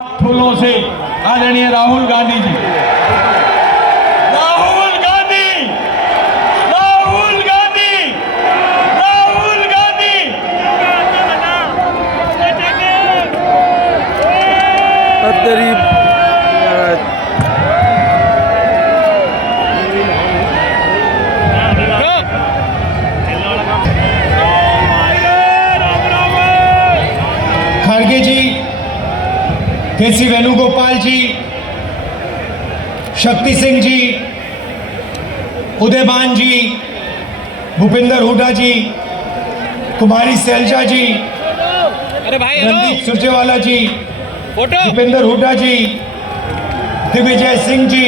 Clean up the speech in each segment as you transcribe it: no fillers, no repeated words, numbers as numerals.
फूलों से आदरणीय राहुल गांधी जी। राहुल गांधी, राहुल गांधी, राहुल गांधी। खड़गे जी, केसी वेणुगोपाल जी, शक्ति सिंह जी, उदयभान जी, भूपिंदर हुड्डा जी, कुमारी सैलजा जी, रणदीप सुरजेवाला जी, भूपिंदर हुड्डा जी, दिग्विजय सिंह जी,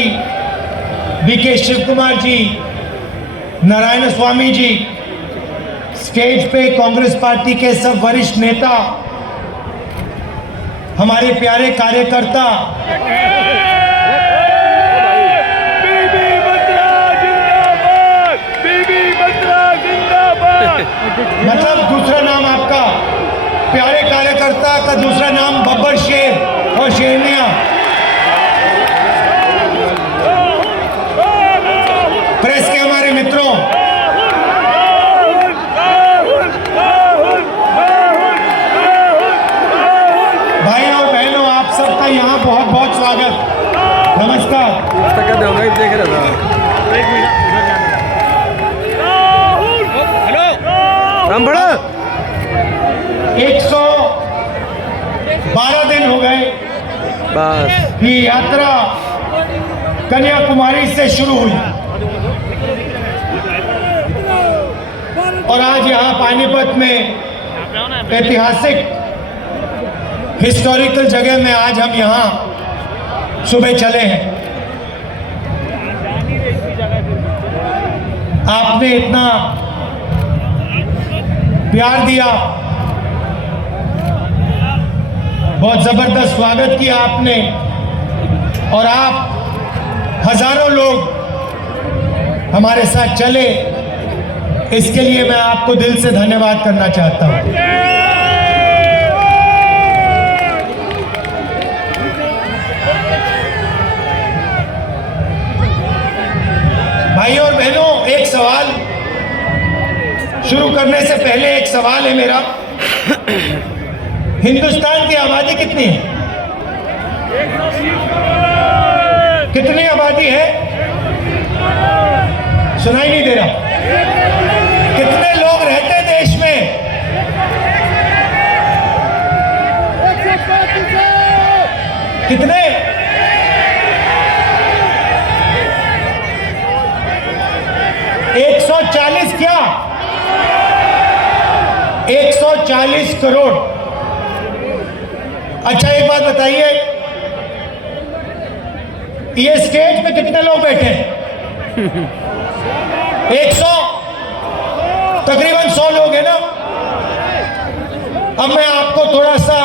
बीके शिव कुमार जी, नारायण स्वामी जी, स्टेज पे कांग्रेस पार्टी के सब वरिष्ठ नेता, हमारे प्यारे कार्यकर्ता, मतलब दूसरा नाम आपका, प्यारे कार्यकर्ता का दूसरा नाम बब्बर शेर और शेरनिया। प्रेस के हमारे मित्रों, भाइयों और बहनों, आप सबका यहाँ बहुत बहुत स्वागत, नमस्कार। हेलो 112 दिन हो गए बस ये यात्रा कन्याकुमारी से शुरू हुई और आज यहाँ पानीपत में ऐतिहासिक हिस्टोरिकल जगह में आज हम यहाँ सुबह चले हैं। आपने इतना प्यार दिया, बहुत जबरदस्त स्वागत किया आपने, और आप हजारों लोग हमारे साथ चले, इसके लिए मैं आपको दिल से धन्यवाद करना चाहता हूं। भाइयों और बहनों, एक सवाल शुरू करने से पहले एक सवाल है मेरा। हिंदुस्तान की आबादी कितनी है? कितनी आबादी है? सुनाई नहीं दे रहा। कितने लोग रहते हैं देश में? कितने? 140 क्या? 140 करोड़। अच्छा एक बात बताइए, ये स्टेज पे कितने लोग बैठे हैं? 100, तकरीबन 100 लोग हैं ना। अब मैं आपको थोड़ा सा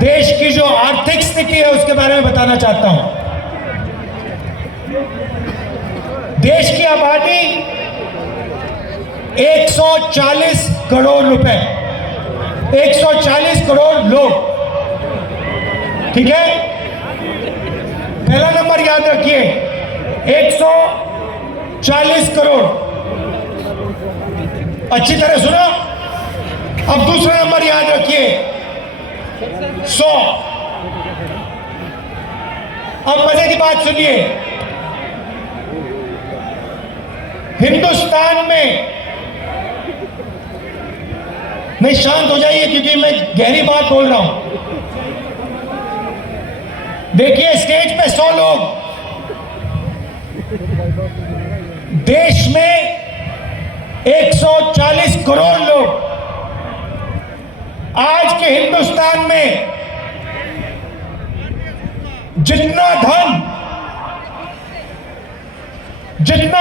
देश की जो आर्थिक स्थिति है उसके बारे में बताना चाहता हूं। देश की आबादी 140 करोड़ रुपए, 140 करोड़ लोग, ठीक है? पहला नंबर याद रखिए, 140 करोड़। अच्छी तरह सुना। अब दूसरा नंबर याद रखिए, 100। अब मजे की बात सुनिए, हिंदुस्तान में, नहीं शांत हो जाइए क्योंकि मैं गहरी बात बोल रहा हूं। देखिए स्टेज पे 100 लोग, देश में 140 करोड़ लोग। आज के हिंदुस्तान में जितना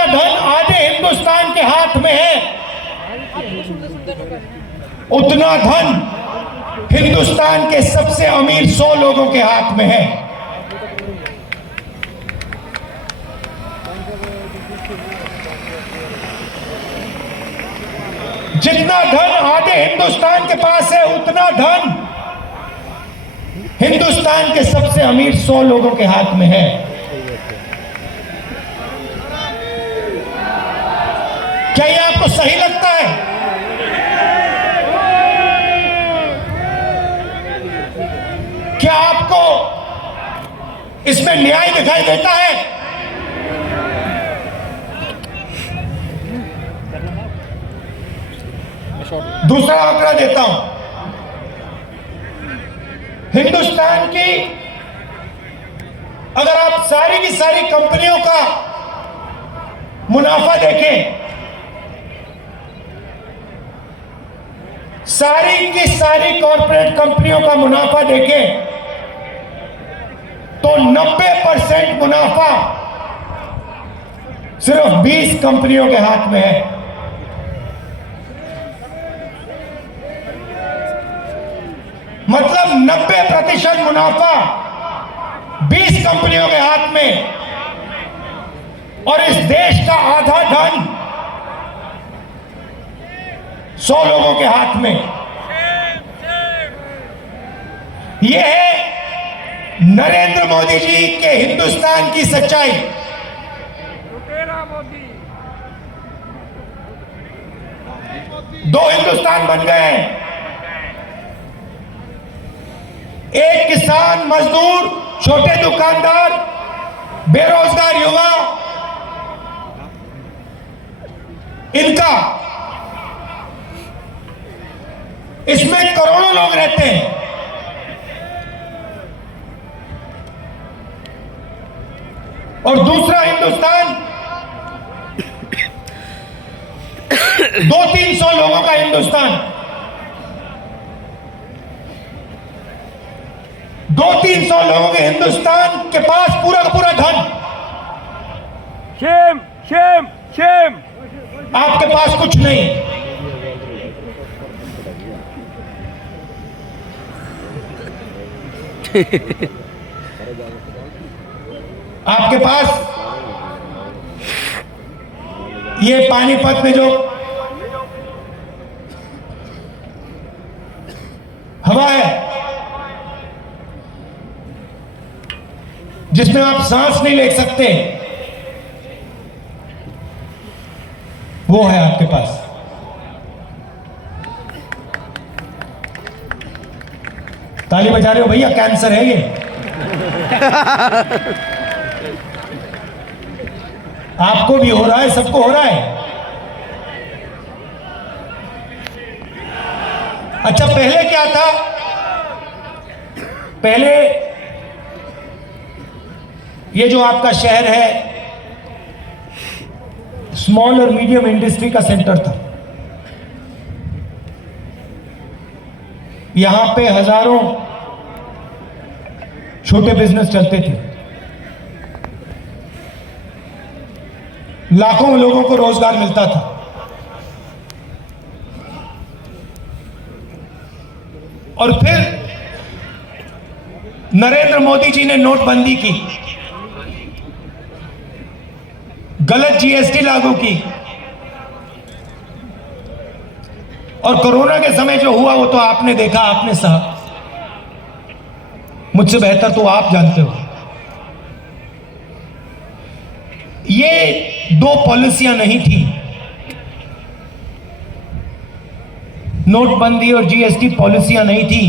धन आधे हिंदुस्तान के हाथ में है, उतना धन हिंदुस्तान के सबसे अमीर 100 लोगों के हाथ में है। जितना धन आधे हिंदुस्तान के पास है, उतना धन हिंदुस्तान के सबसे अमीर 100 लोगों के हाथ में है। क्या ये आपको सही लगता है? क्या आपको इसमें न्याय दिखाई देता है? दूसरा आंकड़ा देता हूं। हिंदुस्तान की अगर आप सारी की सारी कंपनियों का मुनाफा देखें, सारी की सारी कॉर्पोरेट कंपनियों का मुनाफा देखें तो 90% मुनाफा सिर्फ 20 कंपनियों के हाथ में है। मतलब 90% मुनाफा 20 कंपनियों के हाथ में, और इस देश का आधा धन 100 लोगों के हाथ में। यह है नरेंद्र मोदी जी के हिंदुस्तान की सच्चाई। दो हिंदुस्तान बन गए हैं। एक किसान, मजदूर, छोटे दुकानदार, बेरोजगार युवा, इनका, इसमें करोड़ों लोग रहते हैं। और दूसरा हिंदुस्तान 200-300 लोगों का हिंदुस्तान। 200-300 लोगों के हिंदुस्तान के पास पूरा का पूरा धन। Shem Shem Shem. आपके पास कुछ नहीं। आपके पास ये पानीपत में जो हवा है, जिसमें आप सांस नहीं ले सकते, वो है आपके पास। ताली बजा रहे हो भैया? कैंसर है ये। आपको भी हो रहा है, सबको हो रहा है। अच्छा, पहले क्या था? पहले ये जो आपका शहर है स्मॉल और मीडियम इंडस्ट्री का सेंटर था। यहां पे हजारों छोटे बिजनेस चलते थे, लाखों लोगों को रोजगार मिलता था। और फिर नरेंद्र मोदी जी ने नोटबंदी की, गलत जीएसटी लागू की, और कोरोना के समय जो हुआ वो तो आपने देखा, आपने सहा। मुझसे बेहतर तो आप जानते हो। ये दो पॉलिसियां नहीं थी, नोटबंदी और जीएसटी पॉलिसियां नहीं थी।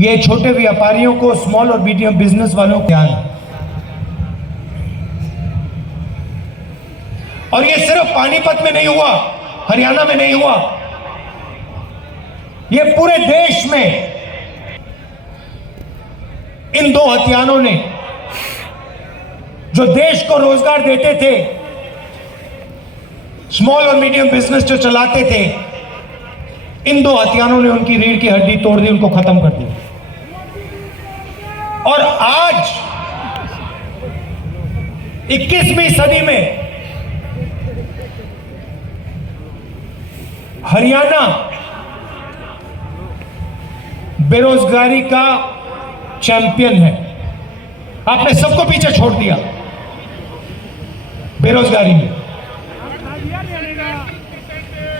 ये छोटे व्यापारियों को, स्मॉल और मीडियम बिजनेस वालों को ध्यान है। और ये सिर्फ पानीपत में नहीं हुआ, हरियाणा में नहीं हुआ, ये पूरे देश में इन दो हथियारों ने, जो देश को रोजगार देते थे, स्मॉल और मीडियम बिजनेस जो चलाते थे, इन दो हथियारों ने उनकी रीढ़ की हड्डी तोड़ दी, उनको खत्म कर दिया। और आज 21वीं सदी में हरियाणा बेरोजगारी का चैंपियन है। आपने सबको पीछे छोड़ दिया बेरोजगारी में।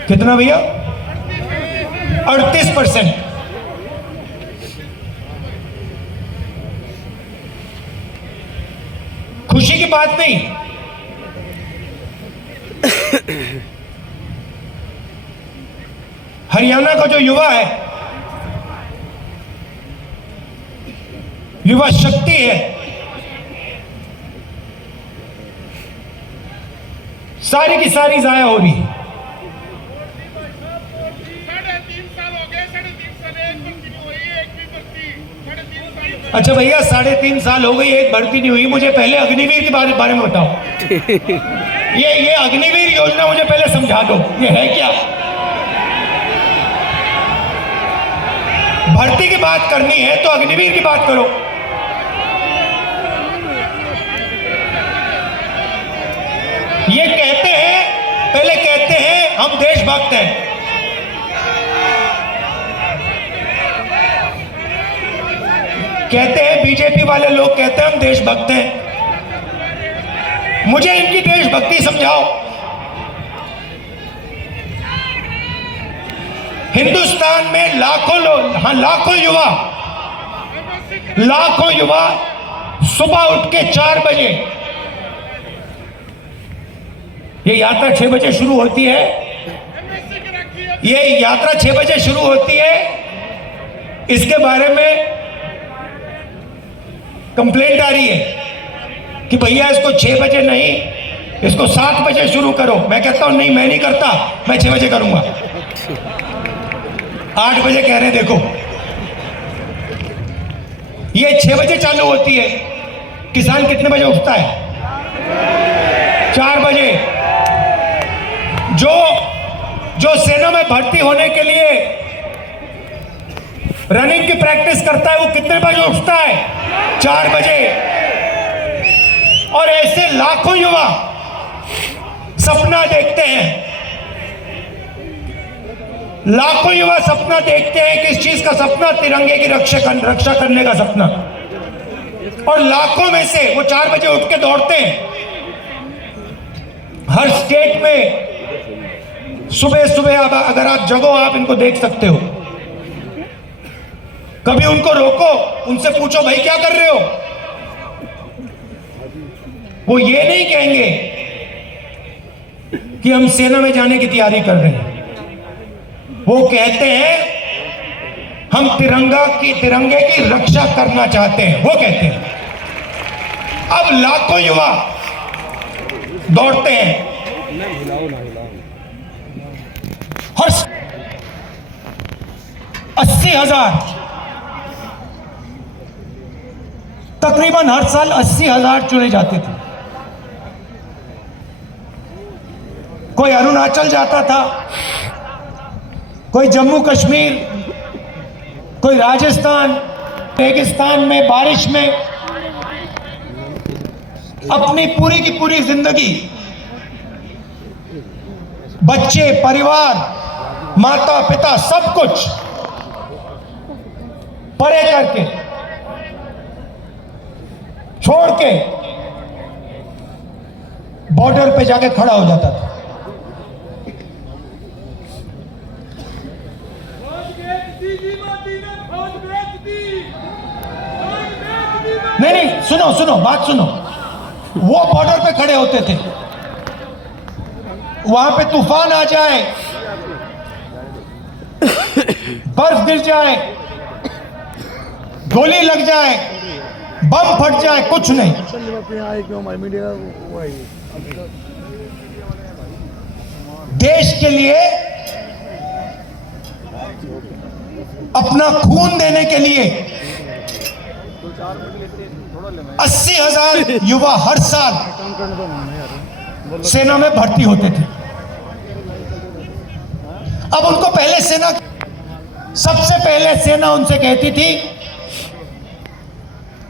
कितना भैया? 38%। की बात नहीं, हरियाणा का जो युवा है, युवा शक्ति है, सारी की सारी जाया हो रही है। 3.5 साल हो गए, 3.5 साल एक भर्ती नहीं हुई, एक भी भर्ती 3.5 साल। अच्छा भैया, 3.5 साल हो गई, एक भर्ती नहीं हुई। मुझे पहले अग्निवीर के बारे में बताओ। ये अग्निवीर योजना मुझे पहले समझा दो, ये है क्या? भर्ती की बात करनी है तो अग्निवीर की बात करो। ये कहते हैं, पहले कहते हैं हम देशभक्त हैं, कहते हैं बीजेपी वाले लोग कहते हैं हम देशभक्त हैं। मुझे इनकी देशभक्ति समझाओ। हिंदुस्तान में लाखों लोग, हाँ लाखों युवा सुबह उठ के 4 बजे, ये यात्रा 6 बजे शुरू होती है, ये यात्रा 6 बजे शुरू होती है। इसके बारे में कंप्लेंट आ रही है कि भैया इसको 6 बजे नहीं, इसको 7 बजे शुरू करो। मैं कहता हूं नहीं, मैं नहीं करता, मैं 6 बजे करूंगा। 8 बजे कह रहे हैं, देखो ये 6 बजे चालू होती है। किसान कितने बजे उठता है? 4 बजे। जो सेना में भर्ती होने के लिए रनिंग की प्रैक्टिस करता है, वो कितने बजे उठता है? 4 बजे। और ऐसे लाखों युवा सपना देखते हैं, लाखों युवा सपना देखते हैं। किस चीज का सपना? तिरंगे की रक्षा करने का सपना। और लाखों में से वो 4 बजे उठ के दौड़ते हैं। हर स्टेट में सुबह सुबह अगर आप जगो, आप इनको देख सकते हो। कभी उनको रोको, उनसे पूछो भाई क्या कर रहे हो? वो ये नहीं कहेंगे कि हम सेना में जाने की तैयारी कर रहे हैं। वो कहते हैं हम तिरंगे की रक्षा करना चाहते हैं, वो कहते हैं। अब लाखों युवा दौड़ते हैं। हर 80,000 तकरीबन हर साल 80,000 चुने जाते थे। कोई अरुणाचल जाता था, कोई जम्मू कश्मीर, कोई राजस्थान, रेगिस्तान में बारिश में अपनी पूरी की पूरी जिंदगी बच्चे, परिवार, माता पिता सब कुछ परे करके छोड़ के बॉर्डर पे जाके खड़ा हो जाता था। नहीं, सुनो, बात सुनो। वो बॉर्डर पे खड़े होते थे, वहां पे तूफान आ जाए, बर्फ गिर जाए, गोली लग जाए, बम फट जाए, कुछ नहीं। देश के लिए, अपना खून देने के लिए 80,000 युवा हर साल सेना में भर्ती होते थे। अब उनको पहले सबसे पहले सेना उनसे कहती थी,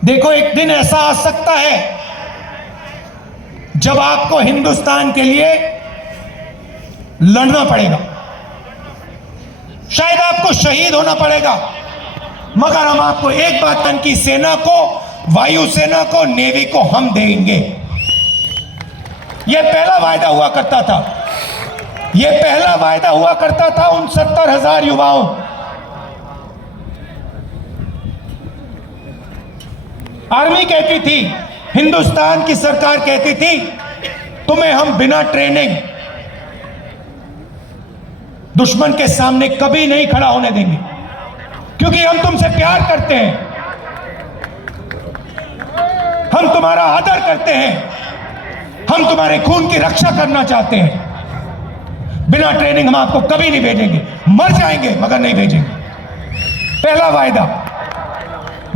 देखो एक दिन ऐसा आ सकता है जब आपको हिंदुस्तान के लिए लड़ना पड़ेगा, शायद आपको शहीद होना पड़ेगा, मगर हम आपको एक बात की सेना को, वायुसेना को, नेवी को हम देंगे। यह पहला वायदा हुआ करता था। यह पहला वायदा हुआ करता था उन 70,000 युवाओं। आर्मी कहती थी हिंदुस्तान की सरकार कहती थी तुम्हें हम बिना ट्रेनिंग दुश्मन के सामने कभी नहीं खड़ा होने देंगे, क्योंकि हम तुमसे प्यार करते हैं, हम तुम्हारा आदर करते हैं, हम तुम्हारे खून की रक्षा करना चाहते हैं। बिना ट्रेनिंग हम आपको कभी नहीं भेजेंगे, मर जाएंगे मगर नहीं भेजेंगे। पहला वायदा।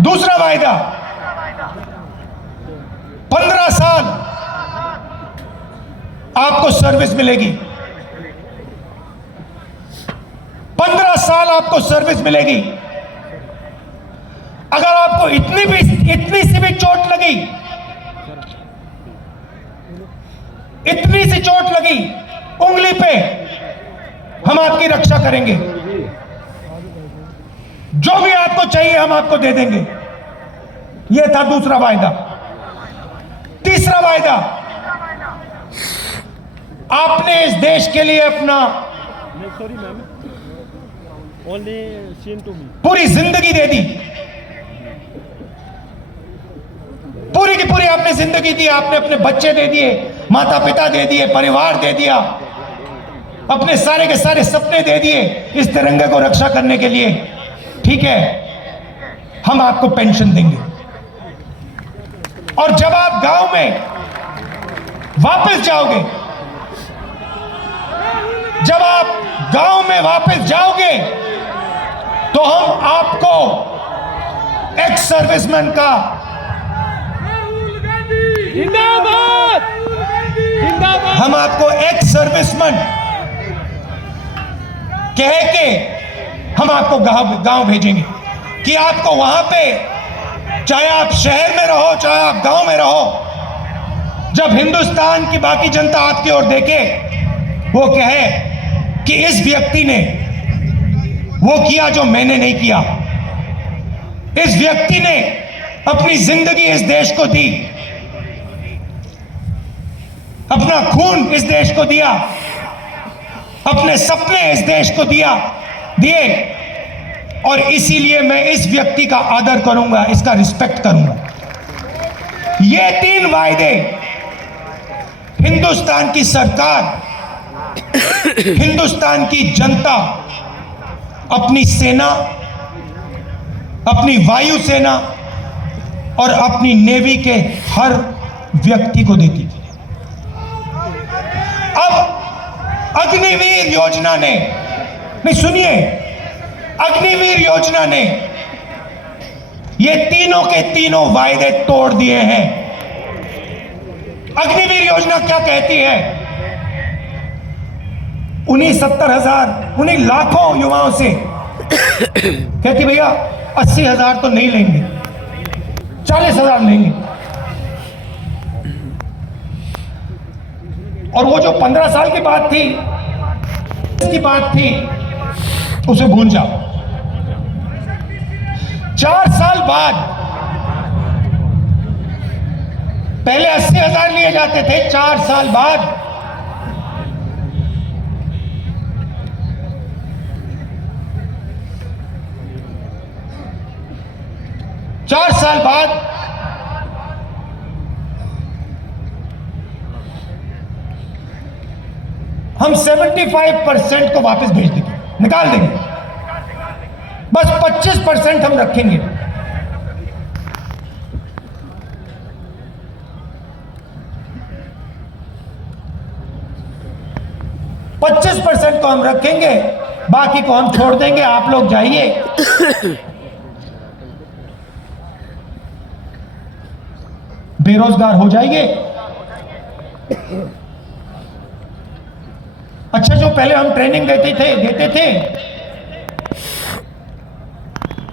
दूसरा वायदा, 15 साल आपको सर्विस मिलेगी, 15 साल आपको सर्विस मिलेगी। अगर आपको इतनी सी भी चोट लगी, इतनी सी चोट लगी उंगली पे, हम आपकी रक्षा करेंगे। जो भी आपको चाहिए हम आपको दे देंगे। यह था दूसरा वायदा। तीसरा वायदा, आपने इस देश के लिए अपना पूरी जिंदगी दे दी, पूरी की पूरी आपने जिंदगी दी। आपने अपने बच्चे दे दिए, माता पिता दे दिए, परिवार दे दिया, अपने सारे के सारे सपने दे दिए इस तिरंगे को रक्षा करने के लिए। ठीक है, हम आपको पेंशन देंगे। और जब आप गांव में वापस जाओगे, जब आप गांव में वापस जाओगे, तो हम आपको एक्स सर्विसमैन का जिंदाबाद जिंदाबाद, हम आपको एक्स सर्विसमैन कह के हम आपको गांव भेजेंगे कि आपको वहां पे, चाहे आप शहर में रहो चाहे आप गांव में रहो, जब हिंदुस्तान की बाकी जनता आपकी ओर देखे, वो कहे कि इस व्यक्ति ने वो किया जो मैंने नहीं किया, इस व्यक्ति ने अपनी जिंदगी इस देश को दी, अपना खून इस देश को दिया, अपने सपने इस देश को दिए, और इसीलिए मैं इस व्यक्ति का आदर करूंगा, इसका रिस्पेक्ट करूंगा। ये 3 वायदे हिंदुस्तान की सरकार, हिंदुस्तान की जनता अपनी सेना, अपनी वायुसेना और अपनी नेवी के हर व्यक्ति को देती थी। अब अग्निवीर योजना ने, नहीं सुनिए, अग्निवीर योजना ने ये तीनों के तीनों वायदे तोड़ दिए हैं। अग्निवीर योजना क्या कहती है? उन्हीं 70,000, उन्हीं लाखों युवाओं से कहती भैया 80,000 तो नहीं लेंगे, 40,000 लेंगे। और वो जो 15 साल की बात थी, इसकी बात थी, उसे भूल जाओ। 4 साल बाद, पहले 80,000 लिए जाते थे, 4 साल बाद 4 साल बाद हम 75% को वापस भेज देंगे, निकाल देंगे, बस 25% हम रखेंगे। % को हम रखेंगे, बाकी को हम छोड़ देंगे। आप लोग जाइए, बेरोजगार हो जाइए। अच्छा, जो पहले हम ट्रेनिंग देते थे,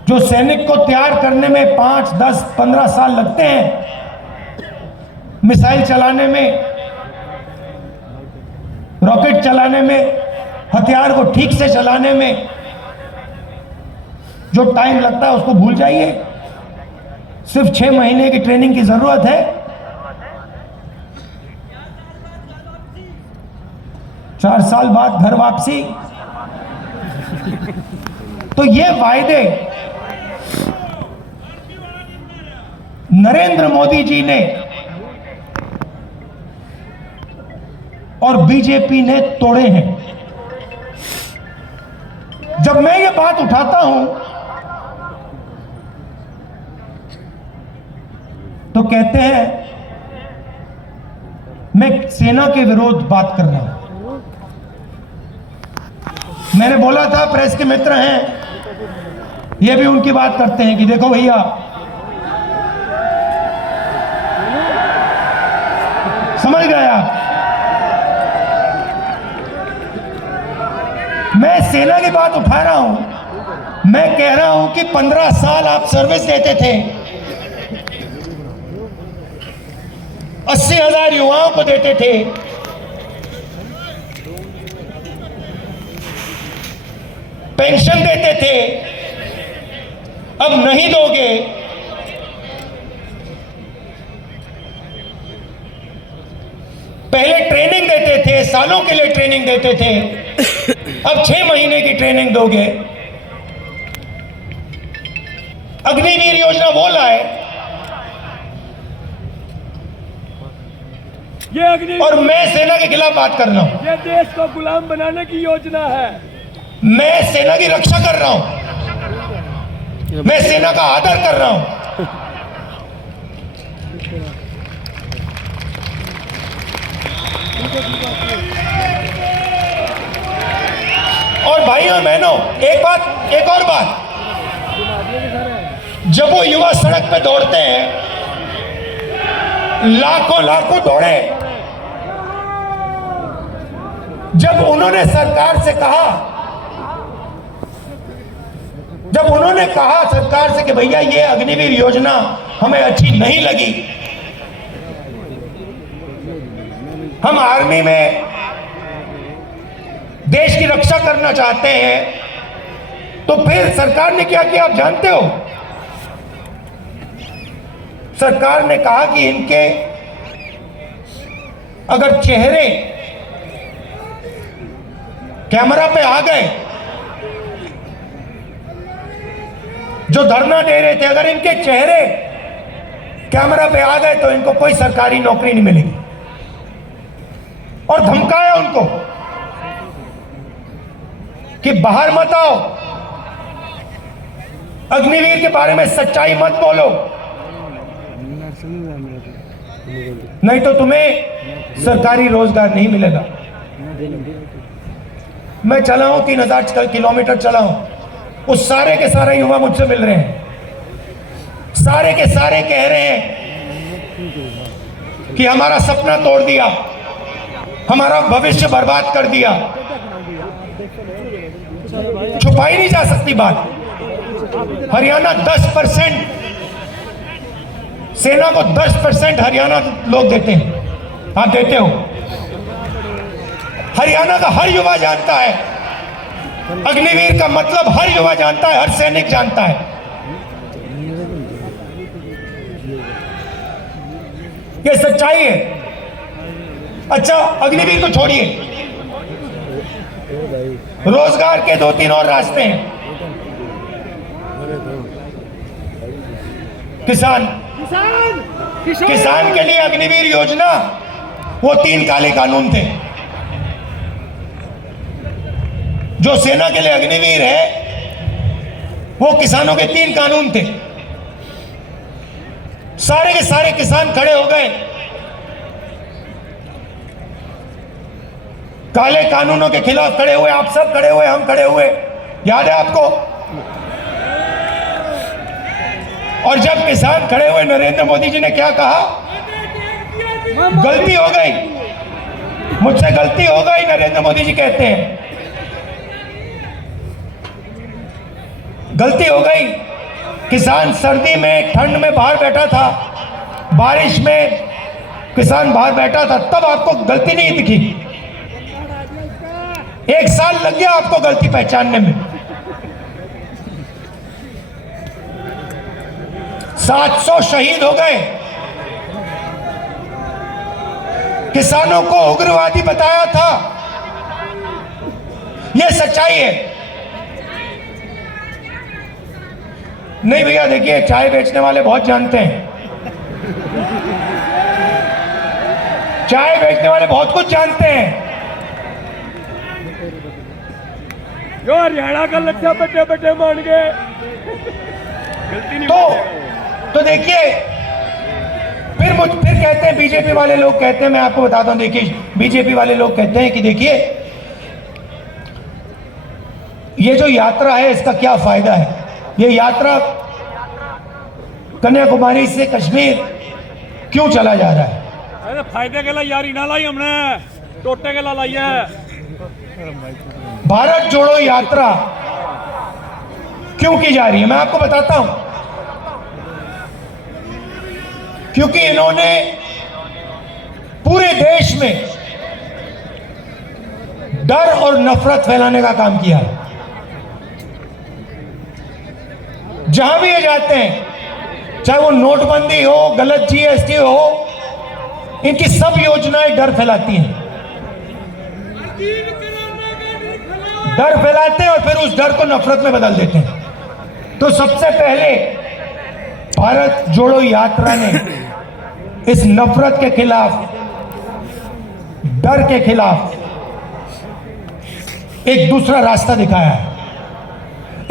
जो सैनिक को तैयार करने में 5, 10, 15 साल लगते हैं, मिसाइल चलाने में, रॉकेट चलाने में, हथियार को ठीक से चलाने में जो टाइम लगता है उसको भूल जाइए। सिर्फ 6 महीने की ट्रेनिंग की जरूरत है। 4 साल बाद घर वापसी। तो ये वायदे नरेंद्र मोदी जी ने और बीजेपी ने तोड़े हैं। जब मैं ये बात उठाता हूं तो कहते हैं मैं सेना के विरोध बात कर रहा हूं। मैंने बोला था प्रेस के मित्र हैं, ये भी उनकी बात करते हैं कि देखो भैया, समझ गए आप, मैं सेना की बात उठा रहा हूं। मैं कह रहा हूं कि 15 साल आप सर्विस देते थे, 80,000 युवाओं को देते थे, पेंशन देते थे, अब नहीं दोगे। पहले ट्रेनिंग देते थे, सालों के लिए ट्रेनिंग देते थे, अब 6 महीने की ट्रेनिंग दोगे। अग्निवीर योजना वो लाए ये अग्नि और मैं सेना के खिलाफ बात कर रहा हूं। ये देश को गुलाम बनाने की योजना है। मैं सेना की रक्षा कर रहा हूं, मैं सेना का आदर कर रहा हूं। और भाइयों और बहनों, एक और बात, जब वो युवा सड़क पे दौड़ते हैं, लाखों दौड़े, जब उन्होंने सरकार से कहा, जब उन्होंने कहा सरकार से कि भैया ये अग्निवीर योजना हमें अच्छी नहीं लगी, हम आर्मी में देश की रक्षा करना चाहते हैं, तो फिर सरकार ने क्या किया आप जानते हो? सरकार ने कहा कि इनके अगर चेहरे कैमरा पे आ गए, जो धरना दे रहे थे, अगर इनके चेहरे कैमरा पे आ गए तो इनको कोई सरकारी नौकरी नहीं मिलेगी। और धमकाया उनको कि बाहर मत आओ, अग्निवीर के बारे में सच्चाई मत बोलो, नहीं तो तुम्हें सरकारी रोजगार नहीं मिलेगा। मैं चला हूं 3000 किलोमीटर चला हूं, उस सारे के सारे युवा मुझसे मिल रहे हैं, सारे के सारे कह रहे हैं कि हमारा सपना तोड़ दिया, हमारा भविष्य बर्बाद कर दिया। छुपाई नहीं जा सकती बात। हरियाणा 10%, सेना को 10% हरियाणा लोग देते हैं, आप देते हो। हरियाणा का हर युवा जानता है, अग्निवीर का मतलब हर युवा जानता है, हर सैनिक जानता है। ये सच्चाई है। अच्छा, अग्निवीर को छोड़िए, रोजगार के 2-3 और रास्ते हैं। किसान के लिए अग्निवीर योजना, वो 3 काले कानून थे। जो सेना के लिए अग्निवीर है, वो किसानों के 3 कानून थे। सारे के सारे किसान खड़े हो गए, काले कानूनों के खिलाफ खड़े हुए, आप सब खड़े हुए, हम खड़े हुए, याद है आपको? और जब किसान खड़े हुए, नरेंद्र मोदी जी ने क्या कहा? गलती हो गई, मुझसे गलती हो गई, नरेंद्र मोदी जी कहते हैं, गलती हो गई। किसान सर्दी में, ठंड में बाहर बैठा था, बारिश में किसान बाहर बैठा था, तब आपको गलती नहीं दिखी। 1 साल लग गया आपको गलती पहचानने में। 700 शहीद हो गए। किसानों को उग्रवादी बताया था, यह सच्चाई है। नहीं भैया, देखिए, चाय बेचने वाले बहुत जानते हैं, चाय बेचने वाले बहुत कुछ जानते हैं। जो हरियाणा का लच्छा बट्टे बट्टे मान गए, गलती नहीं तो देखिए, फिर कहते हैं बीजेपी वाले लोग कहते हैं, मैं आपको बताता हूं, देखिए बीजेपी वाले लोग कहते हैं कि देखिए ये जो यात्रा है इसका क्या फायदा है। ये यात्रा कन्याकुमारी से कश्मीर क्यों चला जा रहा है? अरे फायदे के लिए यारी ना लाई हमने, टोटे के लिए लाई है। भारत जोड़ो यात्रा क्यों की जा रही है, मैं आपको बताता हूं। क्योंकि इन्होंने पूरे देश में डर और नफरत फैलाने का काम किया है। जहां भी ये जाते हैं, चाहे वो नोटबंदी हो, गलत जीएसटी हो, इनकी सब योजनाएं डर फैलाती हैं। डर फैलाते हैं और फिर उस डर को नफरत में बदल देते हैं। तो सबसे पहले भारत जोड़ो यात्रा ने इस नफरत के खिलाफ, डर के खिलाफ एक दूसरा रास्ता दिखाया है।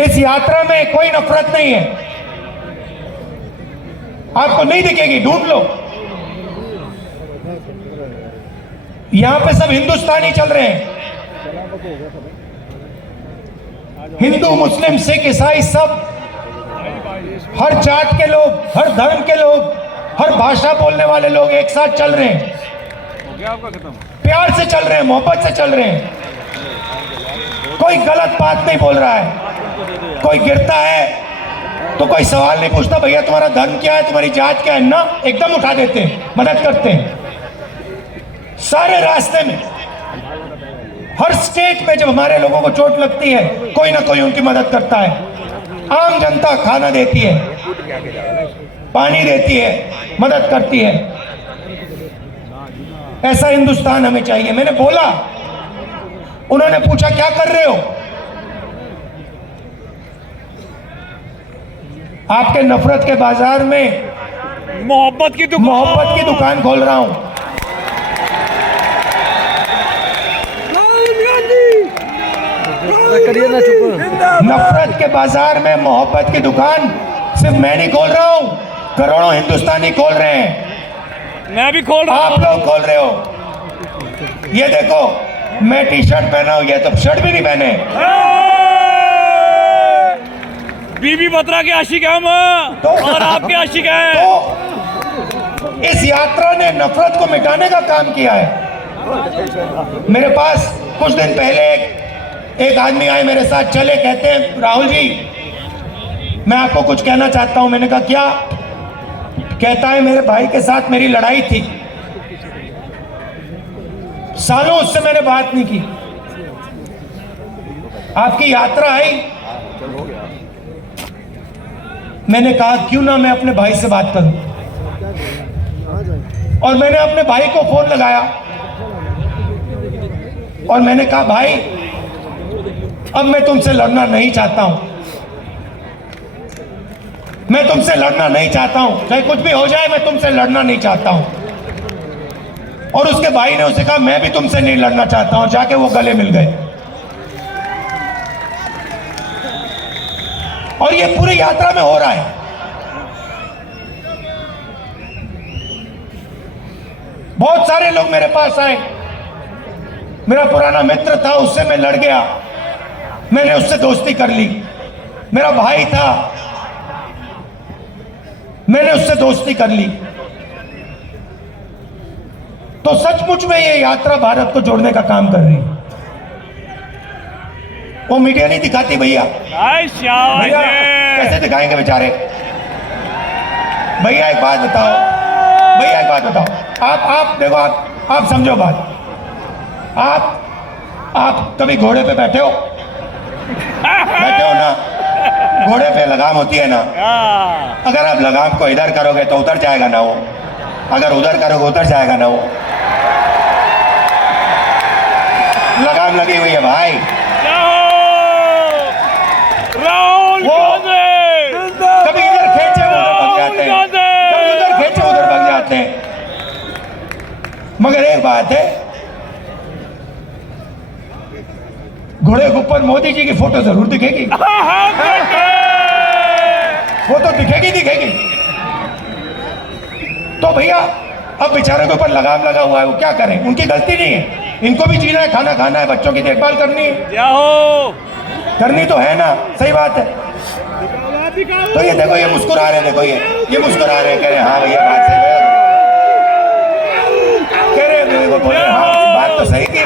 इस यात्रा में कोई नफरत नहीं है, आपको नहीं दिखेगी, ढूंढ लो। यहां पे सब हिंदुस्तानी चल रहे हैं, हिंदू मुस्लिम सिख ईसाई सब, हर जात के लोग, हर धर्म के लोग, हर भाषा बोलने वाले लोग एक साथ चल रहे हैं, प्यार से चल रहे हैं, मोहब्बत से चल रहे हैं। कोई गलत बात नहीं बोल रहा है। कोई गिरता है तो कोई सवाल नहीं पूछता, भैया तुम्हारा धर्म क्या है, तुम्हारी जात क्या है, ना, एकदम उठा देते हैं, मदद करते हैं। सारे रास्ते में, हर स्टेट पे जब हमारे लोगों को चोट लगती है, कोई ना कोई उनकी मदद करता है। आम जनता खाना देती है, पानी देती है, मदद करती है। ऐसा हिंदुस्तान हमें चाहिए। मैंने बोला, उन्होंने पूछा क्या कर रहे हो? आपके नफरत के बाजार में मोहब्बत की दुकान खोल रहा हूं। करिए ना, चुप। नफरत के बाजार में मोहब्बत की दुकान सिर्फ मैं नहीं खोल रहा हूं, करोड़ों हिंदुस्तानी खोल रहे हैं। मैं भी खोल रहा हूं, आप लोग खोल रहे हो। ये देखो, मैं टी शर्ट पहना हूं, ये तो शर्ट भी नहीं पहने। बीबी बत्रा के आशिक है हम, और आपके आशिक है। तो इस यात्रा ने नफरत को मिटाने का काम किया है। मेरे पास कुछ दिन पहले एक आदमी आए, मेरे साथ चले, कहते हैं राहुल जी मैं आपको कुछ कहना चाहता हूं। मैंने कहा क्या? कहता है मेरे भाई के साथ मेरी लड़ाई थी, सालों उससे मैंने बात नहीं की। आपकी यात्रा आई, मैंने कहा क्यों ना मैं अपने भाई से बात करूं, और मैंने अपने भाई को फोन लगाया और मैंने कहा भाई अब मैं तुमसे लड़ना नहीं चाहता हूं, मैं तुमसे लड़ना नहीं चाहता हूं, चाहे कुछ भी हो जाए मैं तुमसे लड़ना नहीं चाहता हूं। और उसके भाई ने उसे कहा मैं भी तुमसे नहीं लड़ना चाहता हूं। जाके वो गले मिल गए। और ये पूरी यात्रा में हो रहा है। बहुत सारे लोग मेरे पास आए, मेरा पुराना मित्र था, उससे मैं लड़ गया, मैंने उससे दोस्ती कर ली। मेरा भाई था, मैंने उससे दोस्ती कर ली। तो सचमुच में ये यात्रा भारत को जोड़ने का काम कर रही है। वो मीडिया नहीं दिखाती भैया, भैया कैसे दिखाएंगे बेचारे। भैया एक बात बताओ, भैया एक बात बताओ, आप देखो, आप समझो बात। आप कभी घोड़े पे बैठे हो? बैठे हो ना? घोड़े पे लगाम होती है ना, अगर आप लगाम को इधर करोगे तो उधर जाएगा ना वो, अगर उधर करोगे उधर जाएगा ना वो। लगाम लगी हुई है भाई। वो कभी इधर खींचे उधर भाग जाते हैं, कभी उधर खींचे उधर भाग जाते हैं। मगर एक बात है, घोड़े के ऊपर मोदी जी की फोटो जरूर दिखेगी, वो तो दिखेगी। तो भैया अब बेचारे के ऊपर लगाम लगा हुआ है, वो क्या करें, उनकी गलती नहीं है, इनको भी जीना है, खाना खाना है, बच्चों की देखभाल करनी है, करनी तो है ना, सही बात है। तो ये देखो, ये मुस्कुरा रहे, देखो ये मुस्कुरा रहे, कह रहे हाँ भैया बात सही है, कह रहे देखो बोले हाँ बात तो सही की।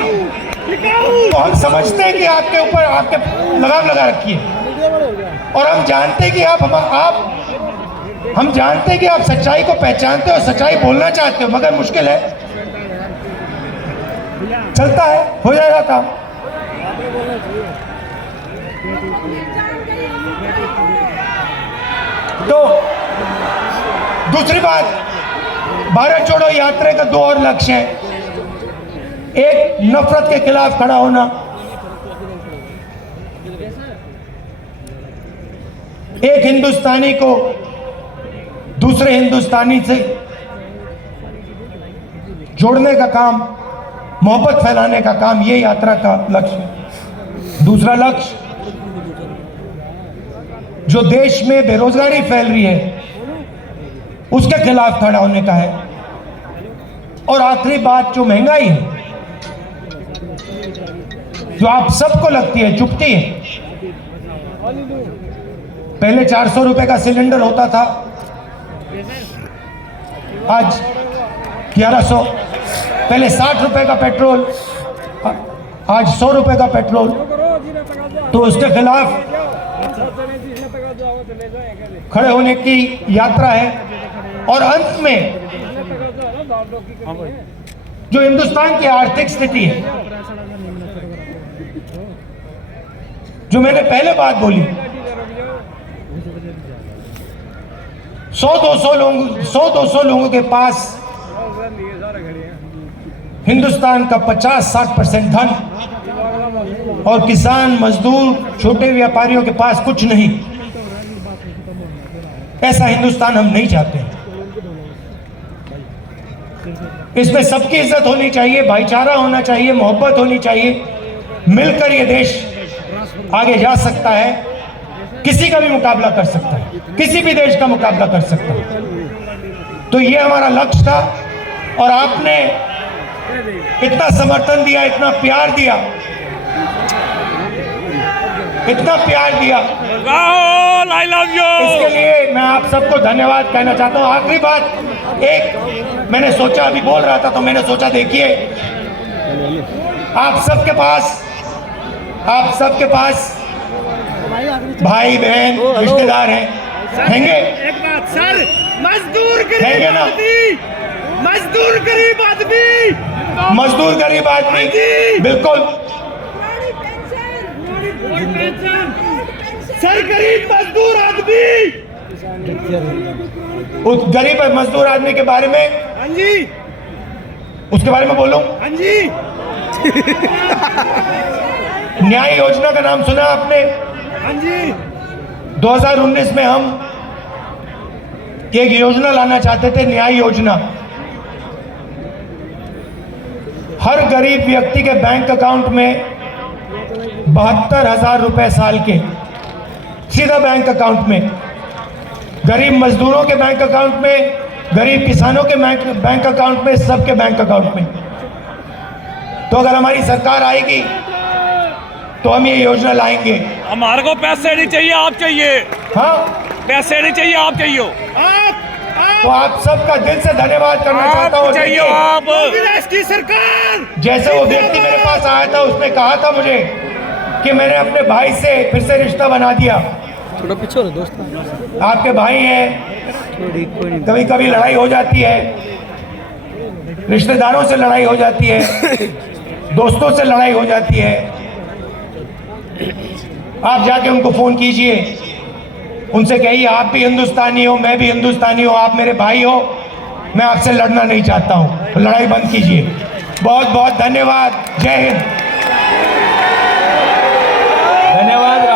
तो हम समझते हैं कि आपके ऊपर आपके लगाम लगा रखी है, और हम जानते हैं कि हम जानते हैं कि आप सच्चाई को पहचानते हो, सच्चाई बोलना चाहते हो, मगर मुश्किल है, चलता है, हो जाएगा काम। तो दूसरी बात, भारत जोड़ो यात्रा का 2 और लक्ष्य है। एक, नफरत के खिलाफ खड़ा होना, एक हिंदुस्तानी को दूसरे हिंदुस्तानी से जोड़ने का काम, मोहब्बत फैलाने का काम, ये यात्रा का लक्ष्य है। दूसरा लक्ष्य, जो देश में बेरोजगारी फैल रही है उसके खिलाफ खड़ा होने का है। और आखिरी बात, जो महंगाई है, जो आप सबको लगती है, चुपती है, पहले 400 रुपए का सिलेंडर होता था, आज 1100, पहले 60 रुपए का पेट्रोल, आज 100 रुपए का पेट्रोल, तो उसके खिलाफ खड़े होने की यात्रा है। और अंत में जो हिंदुस्तान की आर्थिक स्थिति है, जो मैंने पहले बात बोली, 100-200 लोगों के पास हिंदुस्तान का 50-60% धन, और किसान, मजदूर, छोटे व्यापारियों के पास कुछ नहीं। ऐसा हिंदुस्तान हम नहीं चाहते। इसमें सबकी इज्जत होनी चाहिए, भाईचारा होना चाहिए, मोहब्बत होनी चाहिए, मिलकर ये देश आगे जा सकता है, किसी का भी मुकाबला कर सकता है, किसी भी देश का मुकाबला कर सकता है। तो ये हमारा लक्ष्य था, और आपने इतना समर्थन दिया, इतना प्यार दिया, इतना प्यार दिया, राहुल आई लव यू, इसके लिए मैं आप सबको धन्यवाद कहना चाहता हूँ। आखिरी बात, एक मैंने सोचा, अभी बोल रहा था तो मैंने सोचा, देखिए आप सबके पास भाई बहन रिश्तेदार हैंगे, एक बात सर, मजदूर हैंगे ना, मजदूर गरीब आदमी, बिल्कुल सर, गरीब मजदूर आदमी, उस गरीब मजदूर आदमी के बारे में, हाँ जी, उसके बारे में बोलूं, हाँ जी, न्याय योजना का नाम सुना आपने? हाँ जी, 2019 में हम एक योजना लाना चाहते थे, न्याय योजना। हर गरीब व्यक्ति के बैंक अकाउंट में 72,000 रुपए साल के सीधा बैंक अकाउंट में, गरीब मजदूरों के बैंक अकाउंट में, गरीब किसानों के बैंक अकाउंट में, सबके बैंक अकाउंट में। तो अगर हमारी सरकार आएगी तो हम ये योजना लाएंगे। हमारे को पैसे नहीं चाहिए, आप चाहिए। हाँ, पैसे नहीं चाहिए, आप चाहिए। तो आप सबका दिल से धन्यवाद करना चाहता हूँ। चाहिए आप, देश की सरकार। जैसे वो व्यक्ति मेरे पास आया था, उसने कहा था मुझे कि मैंने अपने भाई से फिर से रिश्ता बना दिया। थोड़ा पीछे हो दोस्त, आपके भाई हैं, कभी कभी लड़ाई हो जाती है, रिश्तेदारों से लड़ाई हो जाती है, दोस्तों से लड़ाई हो जाती है। आप जाके उनको फोन कीजिए, उनसे कहिए आप भी हिंदुस्तानी हो, मैं भी हिंदुस्तानी हूँ, आप मेरे भाई हो, मैं आपसे लड़ना नहीं चाहता हूँ, तो लड़ाई बंद कीजिए। बहुत बहुत धन्यवाद। जय हिंद। धन्यवाद।